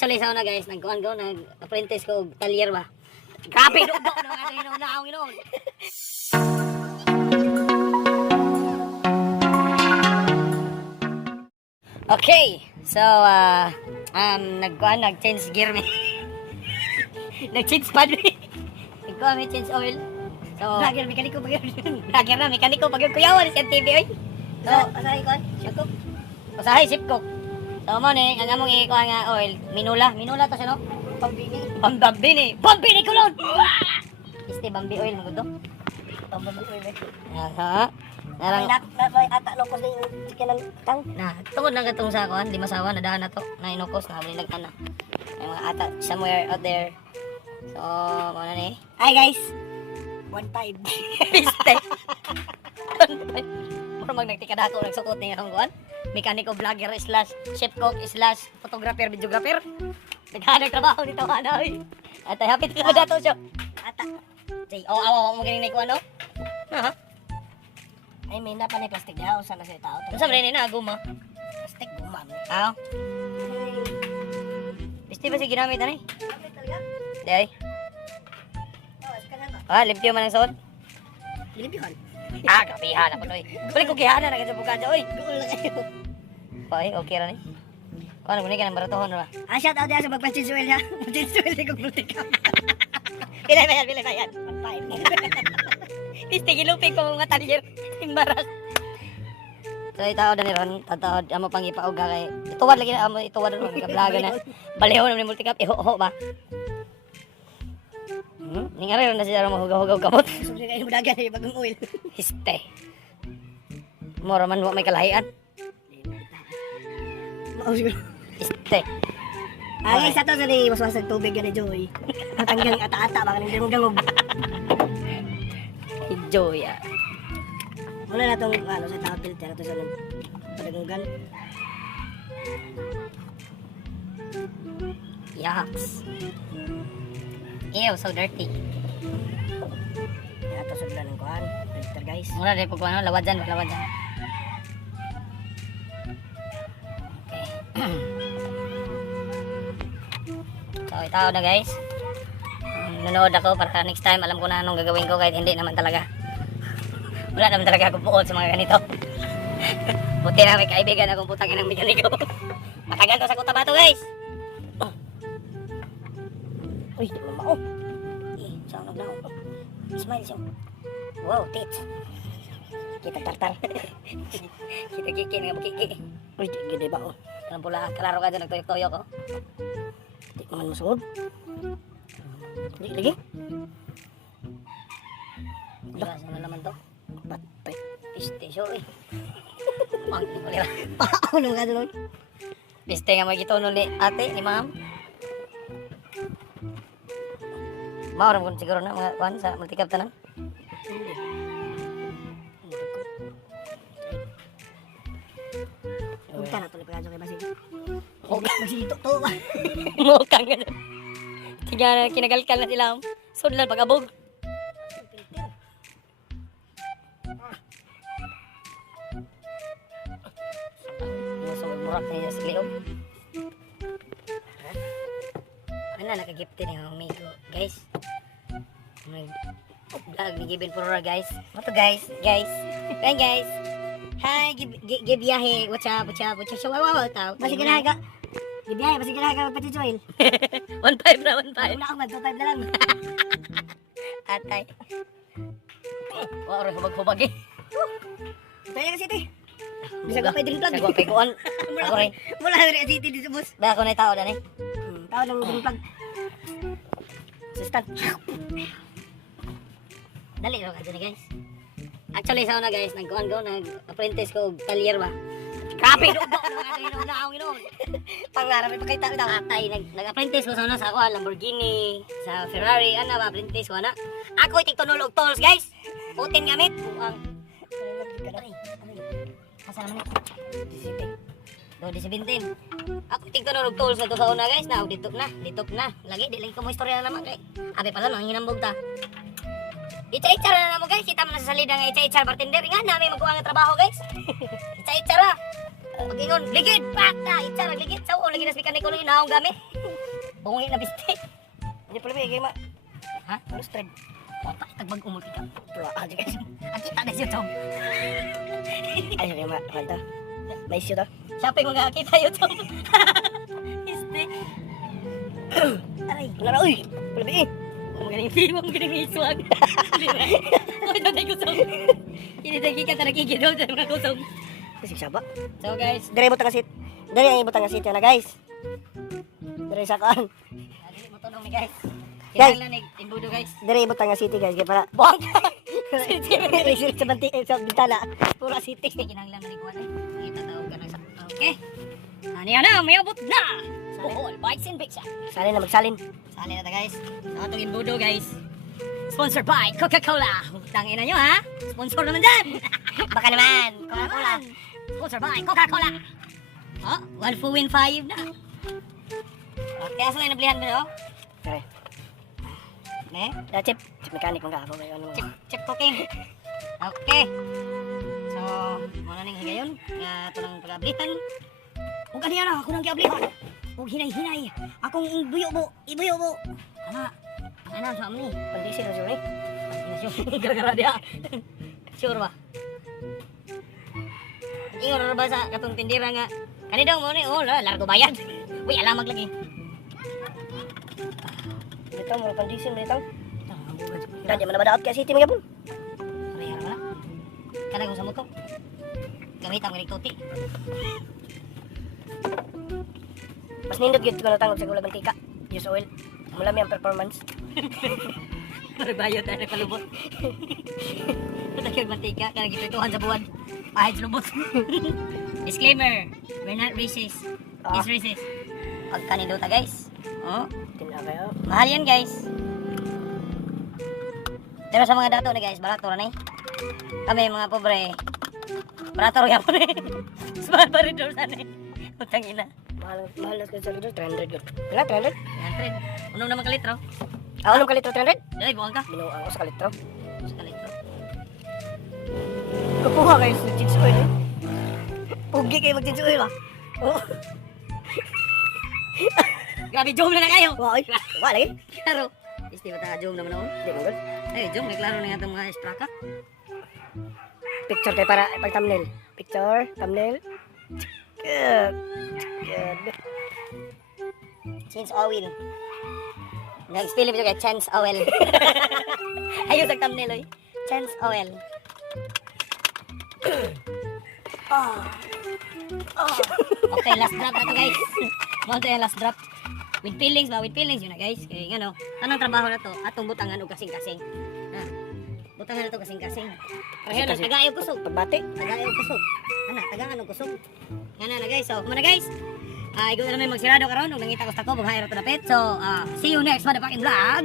Actually, sa una guys, nag-kuhan ko, nag-apprentice ko, talyer ba? Grabe, dugo, inon. Okay, so, nag-change gear me. Nag-change pad me. Nag-kuhan me, change oil. So, Lager, mekaniko pag yun. lager na, mekaniko, pag yung kuyawan, siya TV, oy. So, Asahin ko, siyako. usahay, sip ko. So, mo ni, ang among ikuha nga oil, minula to siya, no? Pambini. Bambini kulon! Este bambi oil mo gusto? Pambini oil eh. Aha. Narang May ata lokos na yung chicken ng tang. na tungod na gatong sa kuan, di masawa na daan na to. Na inukos na bali na. May mga ata somewhere out there. So, mo na ni. Hi guys. 1.5. Este. Mura mag nagtikada ako nagsukot ni akong kuan. Mekaniko vlogger slash chef cook slash photographer videographer. Naghanap trabaho dito anoy. At happy ka dato siya. Ata. Say, oh, mo ganing ko ano? Ha? Ay, may napanay plastic daw. Sana sa tao. Unsa man ni na guma? Plastic gumam. Aw. Biste ba si ginamit ani? Gamit talaga. Day. Oh, iskanan ba? Limpyo man ang sod. Pilipihon. Kapihan ako noy. Balik ko gihanan na kasi bukada oy. Guol na kayo. Oy, okay ra ni. Kuno guni ka nang baratohon ra. Shout out dia sa magpa-chinsuel ha. Chinsuel di ko politika. Pilay ba yan? 1.5. Biste gilupig ko mga talyer. Embaras. So itaw na ni ron, tataod amo pang ipauga kay. Ituwad lagi na amo ituwad ron ka vlog na. Baleho na ni multicap iho ba. Ningari ron na siya mahugaw-hugaw kamot. Sugli kayo mudagan ay bagong oil. Histe. Mora man wa may kalahian. Mao siguro. Histe. Ay, sa to sa ni waswasag tubig gani Joy. Matanggal ata-ata baka ning dangog. Enjoy ya. Wala na tong ano sa tao filter to sa padagungan. Yucks. Ew, so dirty. Ito sa ng kuan, filter guys. Mura dahil pag ano, lawad dyan. Okay. So, itaw na guys. Nanood ako para next time alam ko na anong gagawin ko kahit hindi naman talaga. Wala naman talaga akong buod sa mga ganito. Buti na may kaibigan akong putang inang mekaniko. Matagal to sa Cotabato guys. Uy, di mo mao. Sound na ako. Smile siya. Wow, tits. Kita tartar. Kita kiki nga kiki. Uy, di gede ba oh. Kanang pula, kalaro ka dyan, nagtuyok-tuyok ko. Di man masud. Di lagi. Diba, sana naman to? Patay. Piste, sorry. Pangit ko nila. Paano ka doon? Piste nga magitono ni ate, ni ma'am. Mauram ko siguro na mga kuhan sa multicap tanan. Hindi. Huwag ka na tuloy pagkadyo kay Basig. Huwag ka Basig ito to. Mukhang ganun. Tiga kinagalkal na sila. Sunlan pag-abog. Murak niya sa liog. Ano, nakagipte ni ang amigo. Guys. Vlog ni Given Purora guys. Ano to guys? Guys. Guys. Hi, give yahe. What's up? Wow, tao. Basig ka na ka. Gibiyay, basig ka na ka magpa-join. 1.5 na, 1.5. Una ako mag-2.5 na lang. Atay. Wow, rin hubag-hubag eh. Tayo ka city. Bisa ko pa din vlog. Sagwa pikuan. Ako rin. Mula na rin city dito boss. Ba ako na tao dan eh. Tao lang din vlog. Assistant. Dali ro ka dyan guys. Actually sa una guys, nag-kuhan ko, nag-apprentice ko talyer ba. Grabe dugo na inon. Pangarap ipakita ko daw. Atay, nag-apprentice ko sa una sa ako, Lamborghini, sa Ferrari, ana ba apprentice ko ana. Ako itigtunol og tools guys. Putin gamit. Buang. Asa naman ni? Do di 17. Ako tigtunol og tools na to sa una guys. Na ditop na. Lagi di lagi ko mo istorya na naman kay. Abi pala nang hinambog ta. Icha-icha na mo guys. Kita mo na sa salida nga icha-icha bartender. Nga namin magkuha nga trabaho guys. Icha-icha ra. Pag-ingon, ligid, pakta, icha ra ligid. Sao lagi na sa mekaniko nung inaong gamit. Bungi na piste. Hindi pala may gay ma. Ha? Ano strand? Opa, tagbag umulti ka. Pero aja guys. Ang kita na siya, Tom. Ay, sige ma. Kanta. May issue to. Shopping mga kita yun, Tom. Piste. Aray. Wala na, uy! Pala ba eh? Hindi mo magaling iswag. Uy, tatay kusog. Hindi tagi ka nakikidol sa mga kusog. Kasi saba. So guys, Dire butang asit. Dire ang ibutang asit na guys. Dire sa kaan. dili mo tunong ni guys. Guys. Kinahanglan ni imbudo guys. Dire ibutang asit guys. Kaya para. Buwang! Research sa banti sa bintana. Pura city. Kinahanglan na ni Kuwan ay. Itatawag ka na sa... Okay. Ano yan na? May abot na! Bohol, Bites and Big Shot. Salin na magsalin. Sali na ta guys. Sa atong imbudo guys. Sponsored by Coca-Cola. Tangin na nyo ha. Sponsor naman dyan. Baka naman. Coca-Cola. Sponsored by Coca-Cola. Oh, 1 for win 5 na. Okay, asa lang nablihan mo no? Dire. Ne? Da chip. Chip mechanic mga ako. Ano. Chip cooking. Okay. So, muna ning higayon. Nga ito ng pag-ablihan. Huwag kaniya na, ako nang kiablihan. Huwag hinay-hinay. Akong ibuyo mo. Ana, ang anak sa amin eh. Pandisi na sure. Gara-gara dia. Sure ba? Ingon na ba sa katong tindira nga kani daw mo ni oh largo bayad. Uy alamag lagi. Dito mo pandisi mo dito. Dadi man badaot ka city mga pun. Rehar wala. Kana ko sa moto. Gamit ang tuti. Mas nindot gid ko na tangog sa gula mantika. Use oil. Mula may ang performance. Bayad na palubot. Tagyag mantika kana gitutuhan sa buwan. Pahid sa lubot. Disclaimer, we're not racist. It's racist. Pag kanido ta guys. Oh, Tina kayo. mahal yan guys. Pero sa mga dato na guys, barato na eh. Kami mga pobre. Barato rin po eh. Smart pa rin doon sana eh. Utang ina. Mahal na sa litro 300 gud. Wala 300. Yan, friend. Unong naman kalitro. Ako ka litro 300. Dali, buwang ka. Binuang ko sa litro. Sa kalitro. Kukuha kayo sa cheese oil. Pugi kayo mag cheese oil ba? Oh. Grabe, jom na kayo. Wala wala lagi. Klaro. Isti ba ta jom naman ako? Di mo gud. Ay, jom, naglaro na nga itong mga espraka. Picture tayo para pag thumbnail. Picture, thumbnail. Good. Good. Change oil. Nag-spell ito kay Chance Oil. Ayun sa thumbnail, oy. Chance Oil. Okay, last drop na to guys. Mo to yung last drop. With feelings ba? With feelings yun na guys. Kaya ano, anong trabaho na to? Atong butangan o kasing-kasing. Ha? Butangan na to kasing-kasing. Kasi ano, tagayog kusog. Pagbati. Tagayog kusog. Ana, tagaan og kusog. Nga na guys. So, kumana guys. Ikaw na namin magsirado karon. Nung nangita ko sa ko, bughayro to na pet. So, see you next motherfucking vlog.